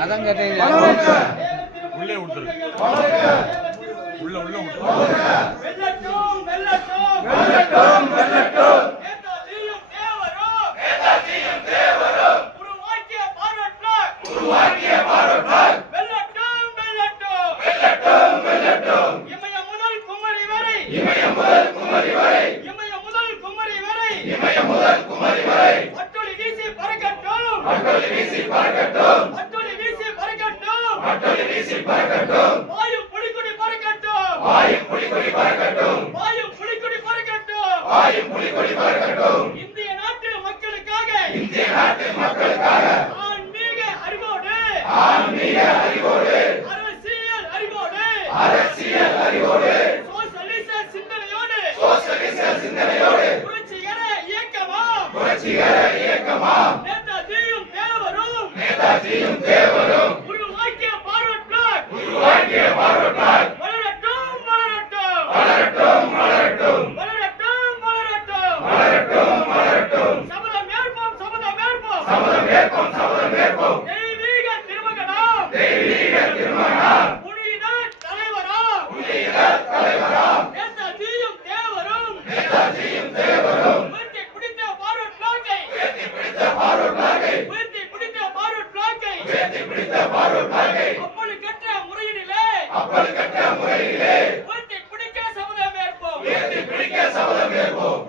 அதான் கேட்டீங்க. உள்ளே விட்டுரு. உள்ள உள்ள விட்டுரு. வெல்லட்டும் வெல்லட்டும் வெல்லட்டும் வெல்லட்டும் நேதாஜியும் தேவரும் உருவாக்கிய பார்வர்ட் பிளாக் வெல்லட்டும் வெல்லட்டும் இமய முதல் குமரி வரை அட்டொலி வீசி பறக்கட்டும் வாயும் புலிக்குடி பறக்கட்டும் இந்திய நாட்டு மக்களுக்காக ஆன்மீக அறிவோடு அரசியல் அறிவோடு சோசலிச சிந்தனையோடு புரட்சிகர இயக்கமாம் நேதாஜியும் தேவரும் உருவாக்கிய பார்வர்ட் பிளாக் வளரட்டும் சபதம் ஏற்போம் தெய்வீக திருமகனாம் புனித தலைவராம் நேதாஜியும் தேவரும் உயர்த்தி பிடித்த பார்வர்ட் பிளாக்கை அப்பொழுது கற்ற முறையினிலே உயர்த்தி பிடிக்க சபதம் ஏற்போம்